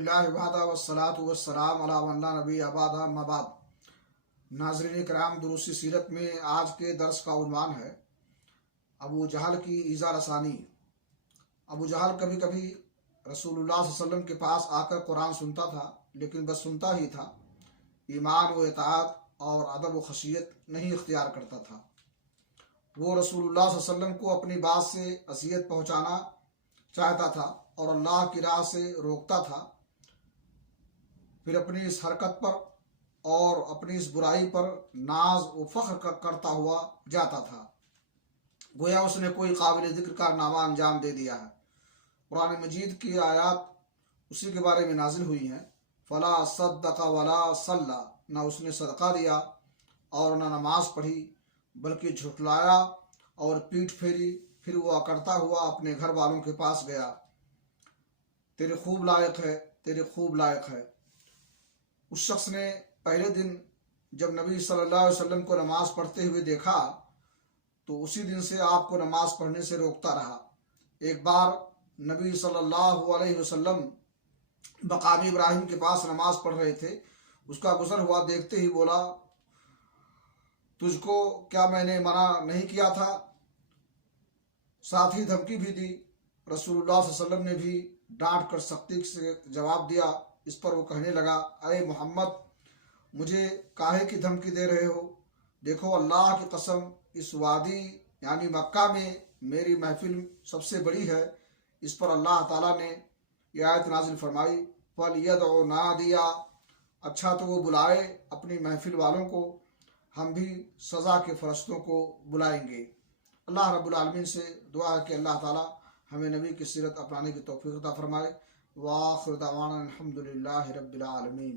अल्हम्दुलिल्लाह वहदा वस्सलातु वस्सलाम अला मन ला नबी अबादा अम्मा बाद। नाज़रीन कराम, दुरूसी सीरत में आज के दर्स का उन्वान है अबू जहल की ईज़ा रसानी। अबू जहल कभी कभी रसूलुल्लाह सल्लल्लाहु अलैहि वसल्लम के पास आकर कुरान सुनता था, लेकिन बस सुनता ही था, ईमान व इताअत और अदब व खशियत नहीं इख्तियार करता था। वो रसूलुल्लाह सल्लल्लाहु अलैहि वसल्लम को अपनी बात से असियत पहुँचाना चाहता था और अल्लाह की राह से रोकता था। फिर अपनी इस हरकत पर और अपनी इस बुराई पर नाज व फ़ख्र करता हुआ जाता था, गोया उसने कोई काबिल ज़िक्र कारनामा अंजाम दे दिया है। कुरान मजीद की आयत उसी के बारे में नाजिल हुई हैं। फ़ला सद्दक़ वला सल्ला, ना उसने सदका दिया और न नमाज पढ़ी, बल्कि झुठलाया और पीठ फेरी। फिर वो अकड़ता हुआ अपने घर वालों के पास गया। तेरे खूब लायक है, तेरे खूब लायक है। उस शख्स ने पहले दिन जब नबी सल्लल्लाहु अलैहि वसल्लम को नमाज पढ़ते हुए देखा तो उसी दिन से आपको नमाज पढ़ने से रोकता रहा। एक बार नबी सल्लल्लाहु अलैहि वसल्लम मकाम इब्राहिम के पास नमाज पढ़ रहे थे। उसका गुजर हुआ देखते ही बोला, तुझको क्या मैंने मना नहीं किया था? साथ ही धमकी भी दी। रसूलुल्लाह सल्लल्लाहु अलैहि वसल्लम ने भी डांट कर सख्ती से जवाब दिया। इस पर वो कहने लगा, अरे मोहम्मद, मुझे काहे की धमकी दे रहे हो? देखो, अल्लाह की कसम, इस वादी यानी मक्का में मेरी महफिल सबसे बड़ी है। इस पर अल्लाह ताला ने यह आयत नाजिल फरमाई, फल यदउ नादिया, अच्छा तो वो बुलाए अपनी महफिल वालों को, हम भी सज़ा के फरिश्तों को बुलाएंगे। अल्लाह रब्बुल आलमीन से दुआ है कि अल्लाह ताला हमें नबी की सीरत अपनाने की तौफीक अता फरमाए। व आखिर दअवाना अल्हम्दुलिल्लाहि रब्बिल आलमीन।